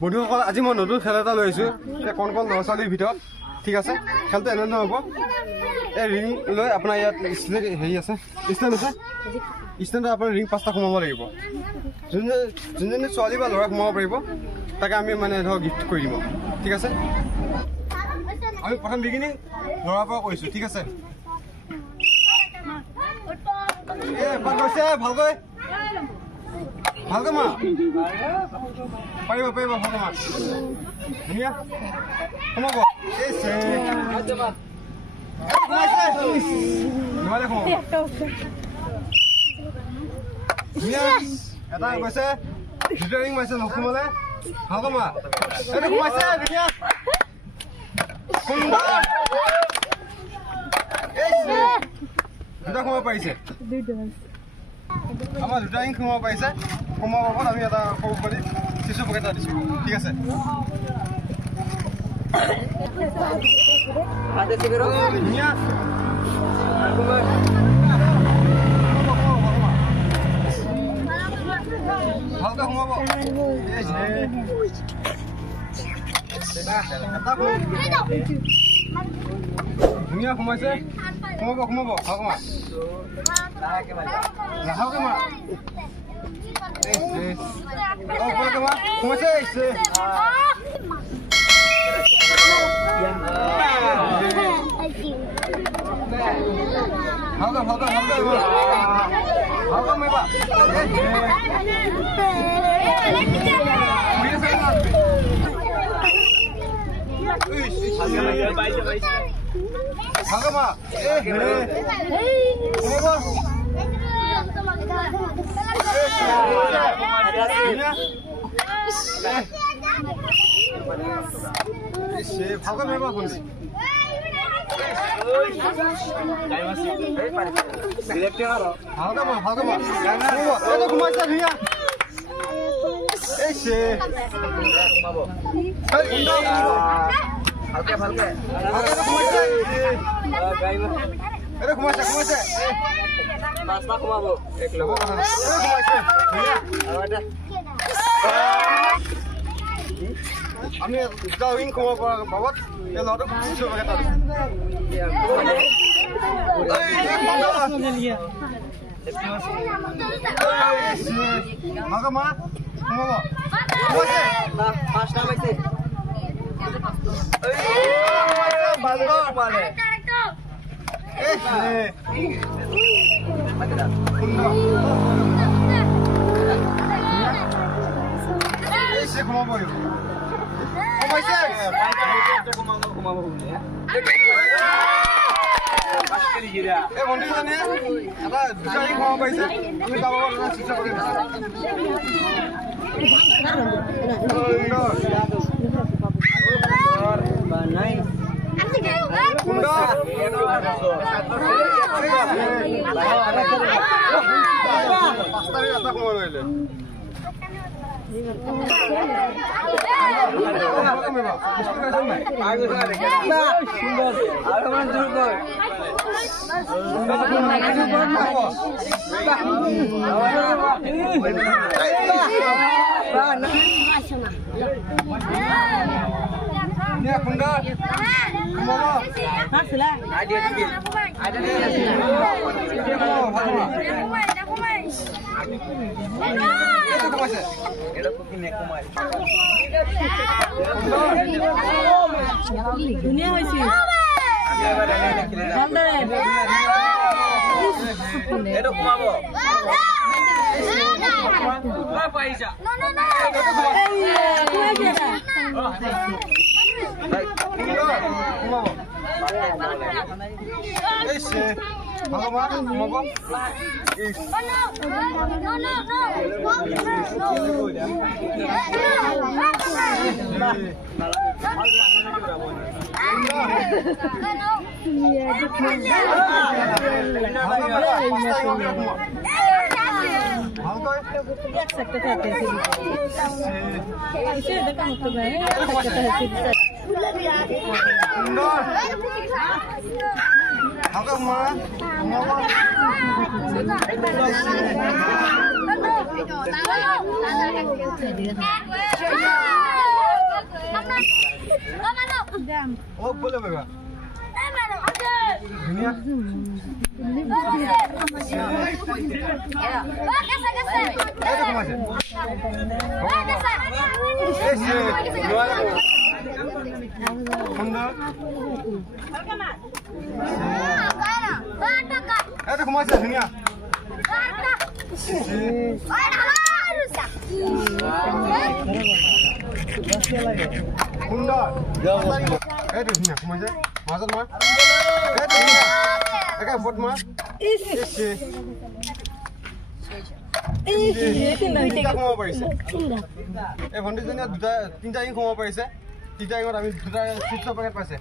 বন্ধুসকল আজি মই নতুন খেল এটা লৈ আহিছোঁ কণ কণ ল'ৰা ছোৱালীৰ ভিতৰত ঠিক আছে খেলটো এনেধৰণৰ হ'ব এই ৰিং লৈ আপোনাৰ ইয়াত হেৰি আছে ষ্টেণ্ড আছে ষ্টেণ্ডত আপোনাৰ ৰিং 5টা সোমাব লাগিব যোনজনী ছোৱালী বা ল'ৰা সোমাব পাৰিব তাকে আমি মানে ধৰক গিফ্ট কৰি দিম ঠিক আছে আমি প্ৰথম বিগিনিং ল'ৰাৰ পৰা কৰিছোঁ ঠিক আছে ভালকৈ ভালকৈ মা পাৰিব ভালকৈ মা ধুনীয়া সোমাব এটা কৈছে দুটা ৰিং মাৰিছে নোসোমালে ভালকৈ মা এইটো সোমাইছে ধুনীয়া সুন্দৰ দুটা সোমাব পাৰিছে আমাৰ দুটা ৰিং সোমাব পাৰিছে সোমাব পাবত আমি এটা সৰু পোৱালি চিচু পকেট এটা দিছোঁ ঠিক আছে ধুনীয়া ভালকৈ সোমাব ধুনীয়া সোমাইছে সোমাব ভালকৈ মা লাহেকৈ মা সোমাইছে ভালকৈ মাৰিবা ভালকৈ মা ভালকৈ মাৰিবা শুনি ভালকৈ সোমাইছে ধুনীয়া সোমাইছে আমি দুটা উইং সোমাব পৰা বাবদ এই ল'ৰাটোক ভালকৈ মা সোমাব বন্ধুজনীয়ে এটা দুটা ৰিং সোমাব পাৰিছে আমি যাব চেষ্টা কৰিম ধুনীয়া হৈছে এইটো সোমাব Halo. Oh, boleh baga. Dunia. Ada kemana? Ada kemana dunia? Honda. Ada dunia kemana? Masuk mah? Ada dunia. Ada bot mah? তিনটা কমাব পাৰিছে এই ভণ্টিজনীয়ে তিনটা ইং কমাব পাৰিছে তিনটা ইঙত আমি দুটা চিপছৰ পেকেট পাইছে